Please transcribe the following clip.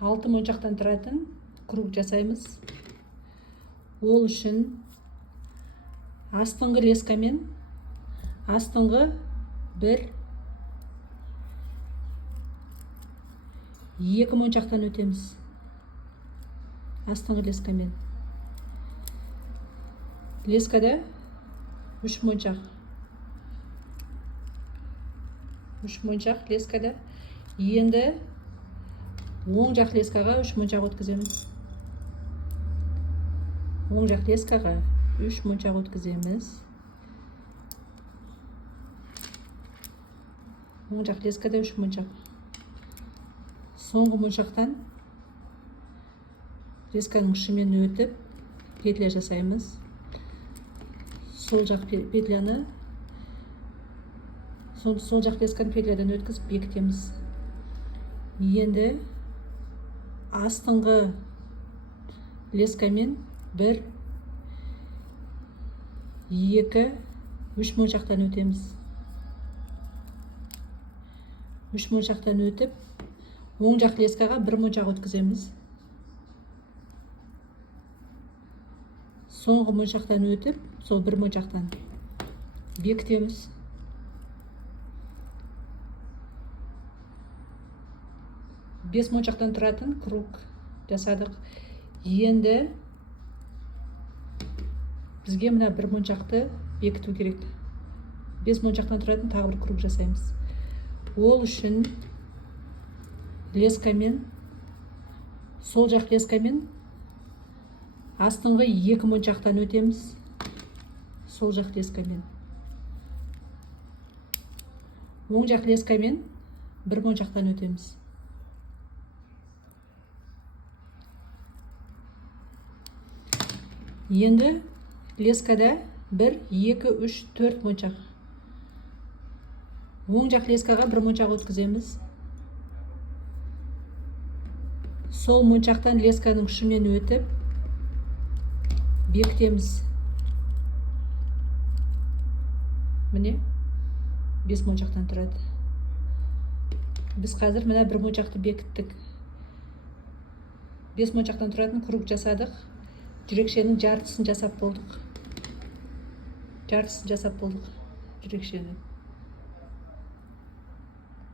6 моншақтан тұратын круг жасаймыз. Ол үшін астыңғы лескамен астыңғы 1 2 моншақтан өтеміз. Астыңғы лескамен. Лескада 3 моншақ. 3 моншақ лескада. Енді оң жақ лескаға 3 моншақ өткіземіз. Оң жақ лескаға 3 моншақ өткіземіз. Оң жақ лескада 3 моншақ. Соңғы моншақтан лесканың ұшымен өтіп петля жасаймыз. Сол жақ петляны сол жақ лесканы петлядан өткізіп бекітеміз. Енді астыңғы лескамен 1 2 3 моншақтан өтеміз. 3 моншақтан өтіп оң жақ лескаға 1 моншақ өткіземіз. Соңғы моншақтан өтіп, сол 1 моншақтан бекітеміз. Бес моншақтан тұратын круг жасадық. Енді бізге мына 1 моншақты бекіту керек. 5 моншақтан тұратын тағы бір круг жасаймыз. Ол үшін лескамен, сол жақ лескамен астыңғы 2 моншақтан өтеміз. Сол жақ лескамен. Оң жақ лескамен 1 моншақтан өтеміз. Енді лескада 1 2 3 4 моншақ. Оң жақ лескаға 1 моншақ өткіземіз. Сол моншақтан лесканың ұшымен өтіп бекітеміз. Міне 5 моншақтан тұрады. Біз қазір мына 1 моншақты бекіттік. 5 моншақтан тұратын круг жасадық. Жүрекшенің жартысын жасап болдық. Жүрекшені.